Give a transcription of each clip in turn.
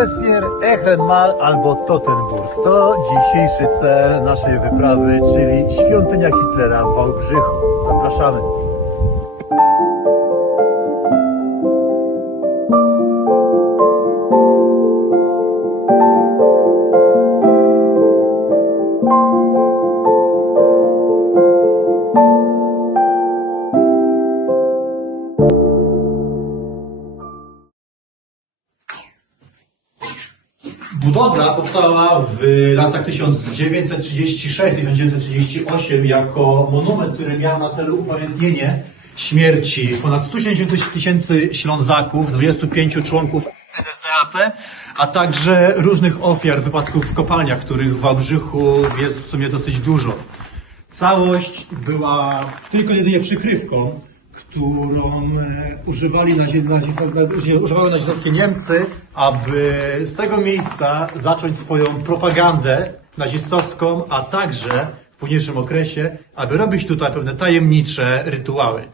Schlesier, Ehrenmal albo Tottenburg to dzisiejszy cel naszej wyprawy, czyli świątynia Hitlera w Wałbrzychu. Zapraszamy. Budowla powstała w latach 1936-1938 jako monument, który miał na celu upamiętnienie śmierci ponad 170 tysięcy Ślązaków, 25 członków NSDAP, a także różnych ofiar wypadków w kopalniach, których w Wałbrzychu jest w sumie dosyć dużo. Całość była tylko jedynie przykrywką, którą e, używali nazi, używały nazistowskie Niemcy, aby z tego miejsca zacząć swoją propagandę nazistowską, a także w późniejszym okresie, aby robić tutaj pewne tajemnicze rytuały.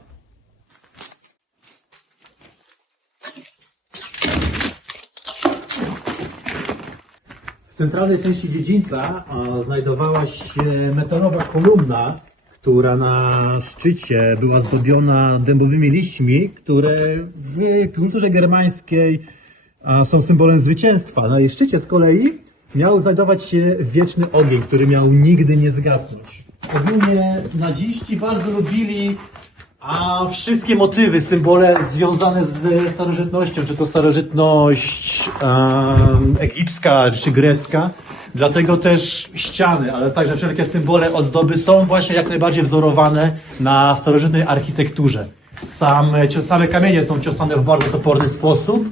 W centralnej części dziedzińca znajdowała się metalowa kolumna, która na szczycie była zdobiona dębowymi liśćmi, które w kulturze germańskiej są symbolem zwycięstwa. Na jej szczycie z kolei miał znajdować się wieczny ogień, który miał nigdy nie zgasnąć. Ogólnie naziści bardzo lubili a wszystkie motywy, symbole związane ze starożytnością, czy to starożytność em, egipska, czy grecka, dlatego też ściany, ale także wszelkie symbole, ozdoby są właśnie jak najbardziej wzorowane na starożytnej architekturze. Same, same kamienie są ciosane w bardzo toporny sposób,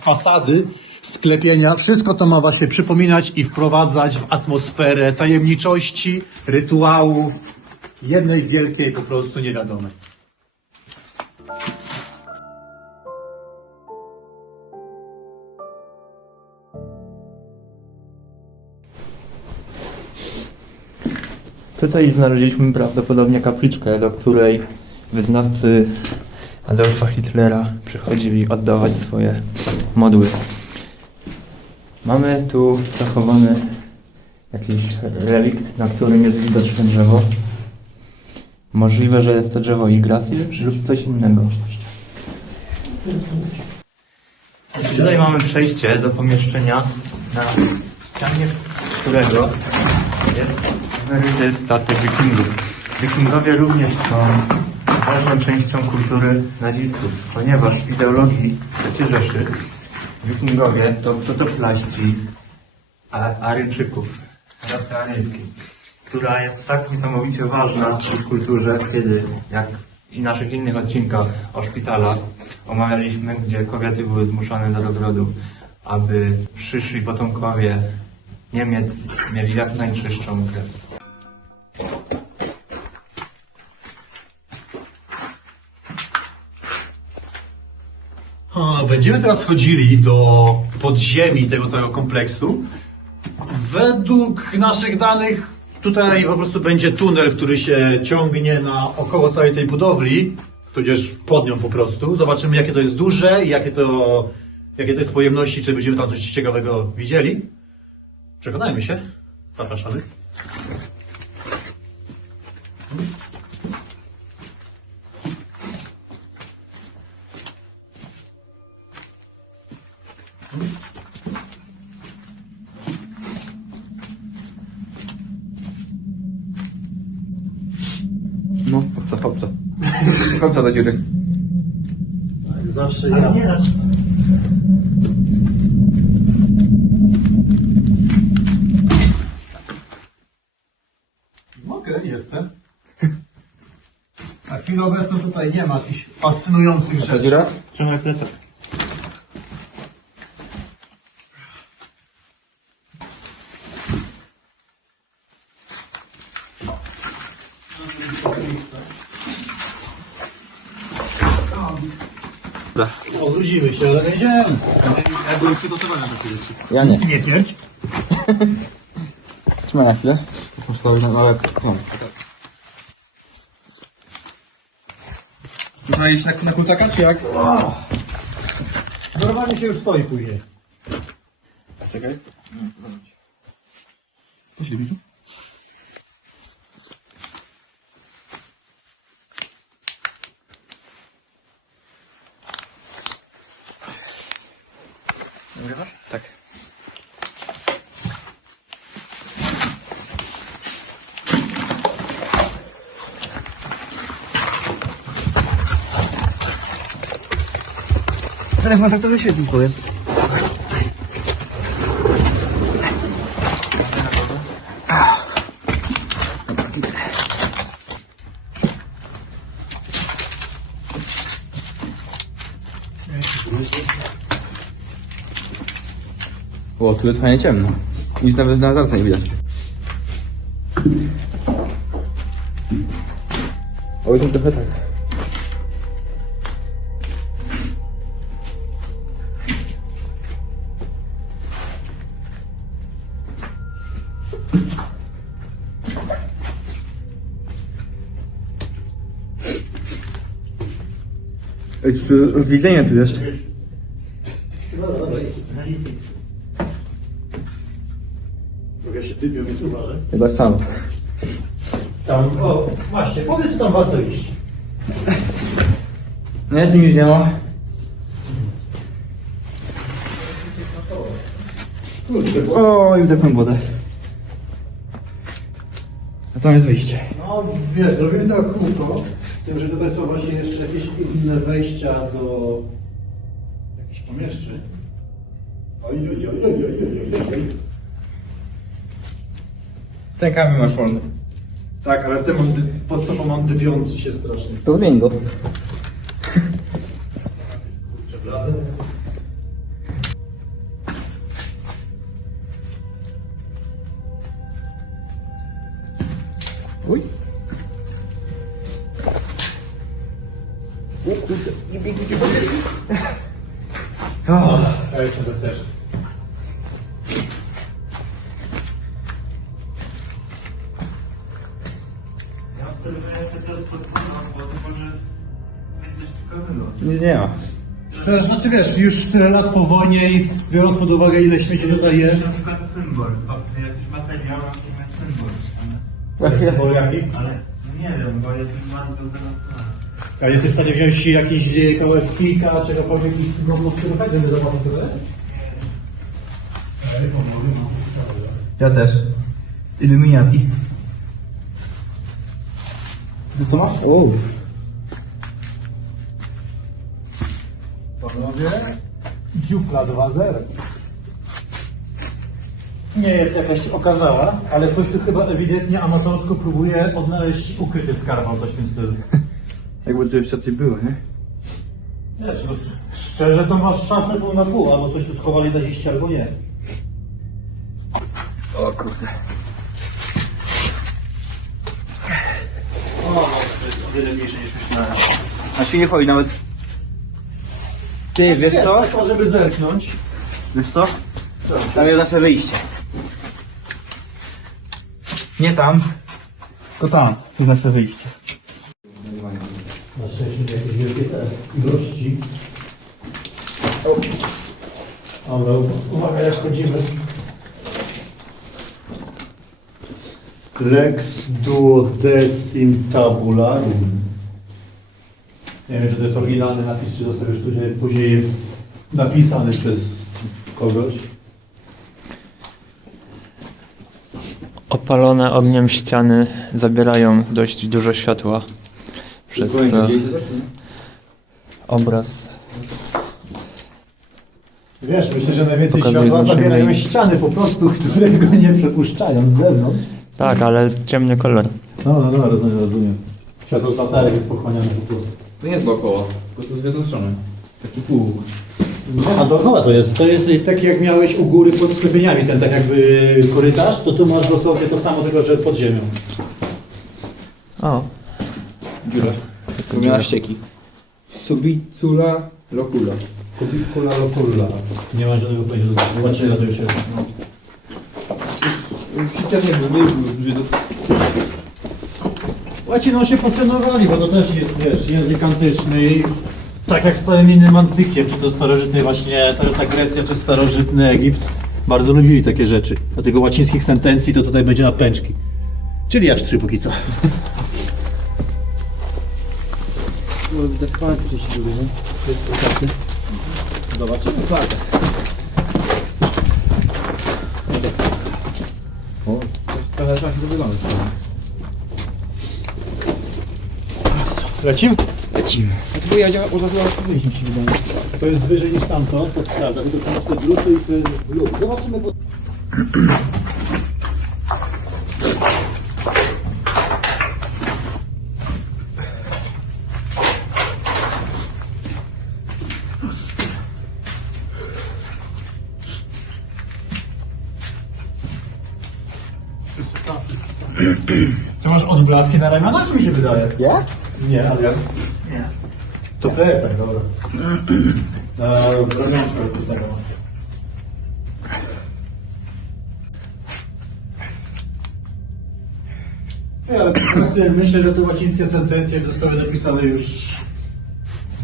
fasady, sklepienia, wszystko to ma właśnie przypominać i wprowadzać w atmosferę tajemniczości, rytuałów, jednej wielkiej po prostu niewiadomej. Tutaj znaleźliśmy prawdopodobnie kapliczkę, do której wyznawcy Adolfa Hitlera przychodzili oddawać swoje modły. Mamy tu zachowany jakiś relikt, na którym jest widoczne drzewo. Możliwe, że jest to drzewo Igrasy lub coś innego. Tutaj mamy przejście do pomieszczenia, na ścianie którego jest wyryty statek wikingów. Wikingowie również są ważną częścią kultury nazistów, ponieważ w ideologii III Rzeszy wikingowie to protoplaści Aryjczyków, rasy aryjskiej, która jest tak niesamowicie ważna w kulturze, kiedy, jak i naszych innych odcinkach o szpitalach omawialiśmy, gdzie kobiety były zmuszane do rozrodu, aby przyszli potomkowie Niemiec mieli jak najczystszą krew. A, Będziemy teraz wchodzili do podziemi tego całego kompleksu. Według naszych danych tutaj po prostu będzie tunel, który się ciągnie na około całej tej budowli, tudzież pod nią po prostu. Zobaczymy jakie to jest duże i jakie to, jakie to jest pojemności, czy będziemy tam coś ciekawego widzieli. Przekonajmy się. Zapraszamy. Do dziury. Jak zawsze ja. Mogę, jestem. Na chwilę obecną tutaj nie ma jakichś fascynujących rzeczy. dziura? Plecak. Obrócimy się, ale wejdziemy. Ja byłem przygotowany do tych rzeczy. Ja nie. Nie pierdź. Trzymaj na chwilę. Postawić na no. Można iść na, na kutaka, czy jak? Normalnie się już stoi później. Czekaj. Tu się tu? Nagrywasz? Tak. Telefon tak to wyświetlił, powiem. O, tu jest fajnie ciemno. Nic nawet na tarce nie widać. To trochę tak. Ej, tu rozwidzenie uważaj. Chyba sam. Tam, o, właśnie, powiedz tam warto iść. Nie, tu nic nie ma. O, i wdechłem wodę. A tam jest wyjście. No wiesz, zrobimy tak kółko, tym, że tutaj są właśnie jeszcze jakieś inne wejścia do jakichś pomieszczeń. Oj, oj, oj, oj, oj, oj, oj, kamień masz wolny. Tak, ale ten on dy- podstawą mam dywiący się strasznie. To zmień go. Uj. O, Ja jestem bezpieczny. Ja nic nie ma. Szczerze, znaczy wiesz, już tyle lat po wojnie i biorąc pod uwagę ile śmieci tutaj jest. Na przykład symbol, o, jakiś materiał, a jest symbol. Właśnie. Symbol jaki? Ale nie wiem, bo jest już bardzo zdewastowany. A jesteś w stanie wziąć jakiś e, kawałek kilka, czegokolwiek i no może trochę żeby zobaczyć tyle? Ja też. Illuminati. Ty co masz? O. Panowie, dziupla 2.0. Nie jest jakaś okazała, ale ktoś tu chyba ewidentnie amatorsko próbuje odnaleźć ukryty skarb albo coś w tym stylu. Jakby tu jeszcze coś było, nie? Wiesz, no, szczerze to masz szansę pół na pół, albo coś tu schowali na ziści, albo nie. O kurde. O, to jest o wiele mniejsze niż myślałem. A się nie chodzi nawet. Ty, wiesz co? Tylko żeby zerknąć. Wiesz co? Tam jest nasze wyjście. Nie tam, tylko tam. Tu jest nasze wyjście. Na szczęście jakieś wielkie te ilości. Ale uwaga jak chodzimy. Lex duodecim tabularum. Nie wiem, czy to jest oryginalny napis, czy został już później, później napisany przez kogoś. Opalone ogniem ściany zabierają dość dużo światła, przez co obraz Wiesz, myślę, że najwięcej Pokazuje światła zabierają ściany po prostu, które go nie przepuszczają z zewnątrz. Tak, ale ciemny kolor. No, no, no, rozumiem, rozumiem. Światło z latarek jest pochłaniane po prostu. To nie jest dookoła, tylko to z jedną stronę. Taki pół. A dookoła to jest. To jest tak jak miałeś u góry pod sklepieniami, ten tak jakby korytarz, to tu masz dosłownie to samo, tylko że pod ziemią. O, Dziura. To miała ścieki. Subicula locula. Kubikula locula. Nie ma żadnego pojęcia. Zobaczymy to już jest. Był, nie był Żydów. Łaci no się poscenowali, bo to też jest, wiesz, język antyczny i tak jak z całym innym antykiem, czy to starożytny właśnie, starożytna Grecja, czy starożytny Egipt, Bardzo lubili takie rzeczy. Dlatego łacińskich sentencji to tutaj będzie na pęczki. Czyli aż trzy póki co. Może być zasypane tu coś drugie, nie? Zobaczymy. Tak. O, trochę tak to wygląda. Lecimy? Lecimy. A to ja działa, uzawiała byliśmy się wydaje. To jest wyżej niż tamto, to prawda. Tylko to masz te druty i te blue. Zobaczymy. Po... Ty masz odblaski na ramionach, mi się wydaje? Ja? Nie, ale... Nie. To perfekt, dobra. Eee, Ramionczko tutaj masz. Nie, ale po prostu myślę, że te łacińskie sentencje zostały napisane już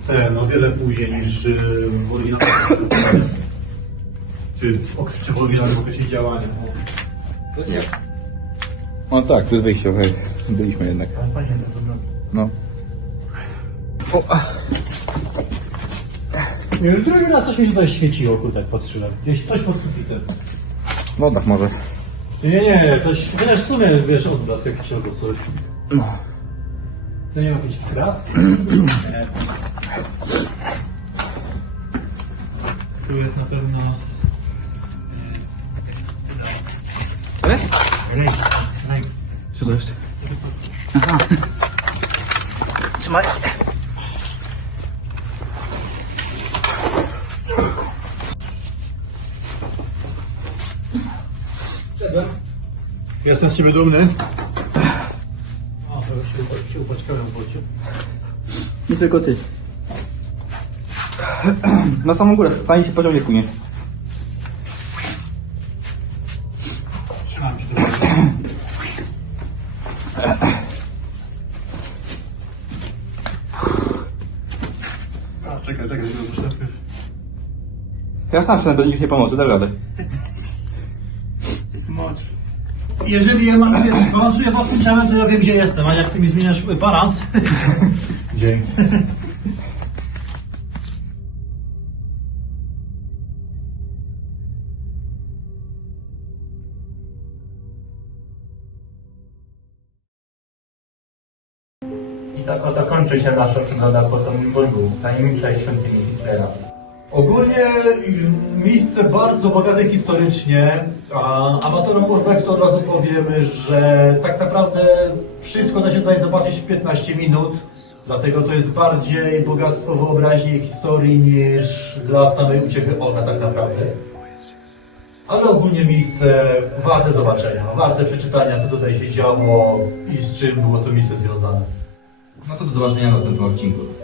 te, no wiele później niż y, w oryginalnym czy, czy w oryginalnym okresie działania. To jest nie. O tak, tu jest wyjście, okej. Byliśmy jednak. Fajnie to. No. O. Już drugi raz coś mi się tutaj świeciło, kurde, tak patrzyłem. Gdzieś coś pod sufitem. W wodach może. Nie, nie, coś, chociaż w sumie, wiesz, odblat jakiś albo coś. No. To nie ma jakiś krat? Nie. Tu jest na pewno... Ale? Rej, rej. Co to jest? Aha. Trzymaj. Jestem z ciebie dumny. O, to już się, się upaćkałem w wodzie. Nie tylko ty. Na samą górę, stanie się poziom nie płynie. Trzymałem się do A, czekaj, czekaj, żeby najpierw... Ja sam sobie bez nich nie pomocy, da radę. Moc. Jeżeli ja mam, wiesz, balansuję własnym ciałem, to ja wiem, gdzie jestem, a jak ty mi zmieniasz balans... Dzięki. I tak oto kończy się nasza przygoda po Tomburgu, tajemniczej świątyni Hitlera. Ogólnie y, miejsce bardzo bogate historycznie. A amatorom urbexu od razu powiemy, że tak naprawdę wszystko da się tutaj zobaczyć w 15 minut. Dlatego to jest bardziej bogactwo wyobraźni i historii niż dla samej uciechy oka tak naprawdę. Ale ogólnie miejsce warte zobaczenia, warte przeczytania, co tutaj się działo i z czym było to miejsce związane. No to do zobaczenia w następnym odcinku.